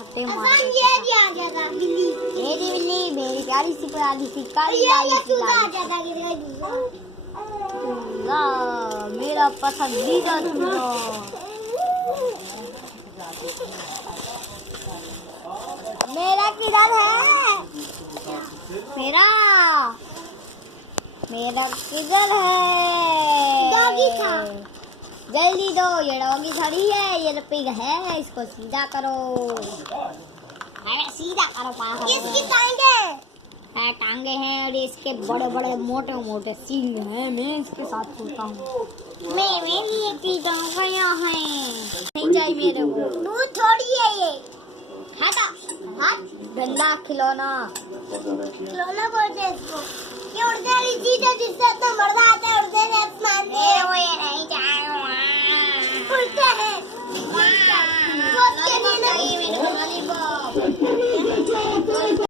आते मारते। मेरी बिल्ली, मेरी प्यारी सी प्यारी सी काली लाली सी लाली। चूल्हा, मेरा पसंदीदा चूल्हा। मेरा किधर है? मेरा किधर है? डॉगी था। जल्दी दो, ये डॉगी खड़ी है, ये पिग है, इसको सीधा करो। सीधा करो पागल। इसकी टांगे हैं और इसके बड़े बड़े मोटे मोटे सींग हैं। मैं इसके साथ सोता हूँ। मेरे लिए पिगा गया है। नहीं चाहिए मेरे को। दूध थोड़ी है ये। हटा हट, गंदा खिलौना बोलते हैं इसको। ये उड़ने वाली चीज है जिससे तो मर्द आते हैं, उड़ते हैं आसमान में। ये नहीं चाहिए, उड़ते हैं।